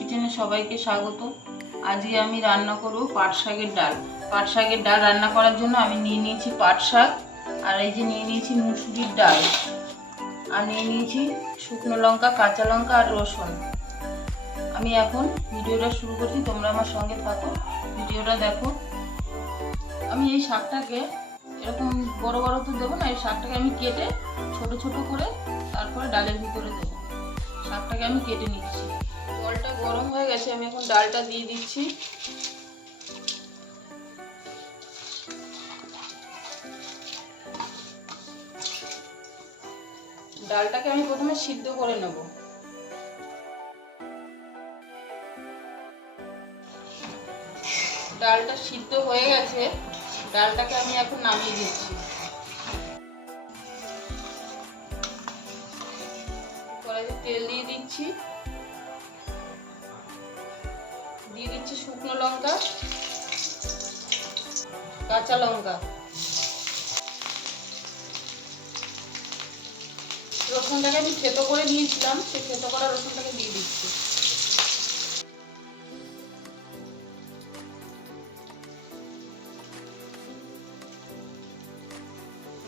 কিচেনে সবাইকে স্বাগত। আজকে আমি রান্না করব পাট শাকের ডাল। পাট শাকের ডাল রান্না করার জন্য আমি নিয়ে নিয়েছি পাট শাক, আর এই যে নিয়ে নিয়েছি মুসুরির ডাল, আর নিয়ে নিয়েছি শুকনো লঙ্কা, কাঁচা লঙ্কা আর রসুন। আমি এখন ভিডিওটা শুরু করছি, তোমরা আমার সঙ্গে থাকো, ভিডিওটা দেখো। আমি এই শাকটাকে এরকম বড় বড় তো দেবো না, এই শাকটাকে আমি কেটে ছোট ছোট করে তারপরে ডালের ভিতরে দেবো। শাকটাকে আমি কেটে নিচ্ছি। জলটা গরম হয়ে গেছে, আমি এখন ডালটা দিয়ে দিচ্ছি। ডালটাকে আমি প্রথমে সিদ্ধ করে নেব। ডালটা সিদ্ধ হয়ে গেছে, ডালটাকে আমি এখন নামিয়ে দিচ্ছি। কড়াইতে তেল দিয়ে দিচ্ছি, দিয়ে দিচ্ছি শুকনো লঙ্কা, কাঁচা লঙ্কা, রসুনটাকে আমি থেতো করে নিয়েছিলাম, সেই থেতো করা রসুনটাকে দিয়ে দিচ্ছি।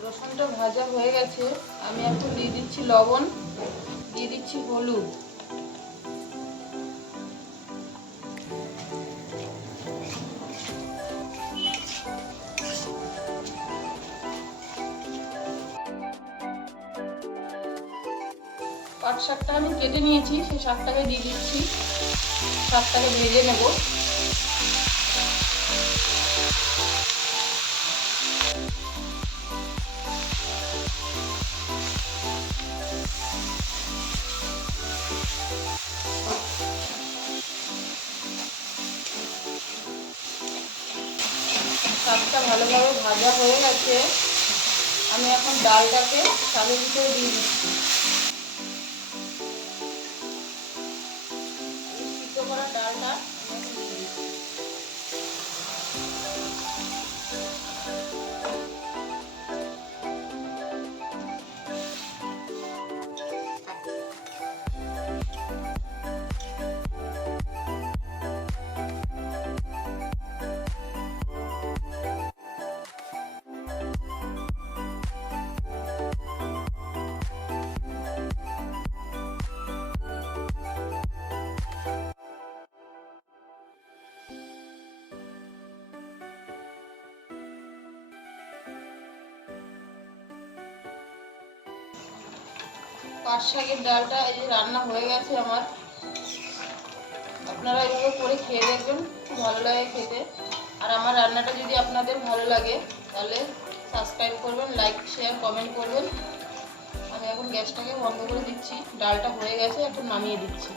রসুনটা ভাজা হয়ে গেছে, আমি এখন দিয়ে দিচ্ছি লবণ, দিয়ে দিচ্ছি হলুদ, পাট শাকটা আমি কেটে নিয়েছি, সেই শাকটাকে দিয়ে দিচ্ছি। শাকটাকে ভেজে নেব। শাকটা ভালোভাবে ভাজা হয়ে গেছে, আমি এখন ডালটাকে শাকের ভিতরে দিয়ে দিচ্ছি। সিদ্ধ করা ডালটা আমি এখন দিয়ে দিচ্ছি। পাট শাকের ডালটা এই যে রান্না হয়ে গেছে আমার। আপনারা এভাবে করে খেয়ে দেখবেন, খুব ভালো লাগে খেতে। আর আমার রান্নাটা যদি আপনাদের ভালো লাগে তাহলে সাবস্ক্রাইব করবেন, লাইক শেয়ার কমেন্ট করবেন। আমি এখন গ্যাসটাকে বন্ধ করে দিচ্ছি, ডালটা হয়ে গেছে, এখন নামিয়ে দিচ্ছি।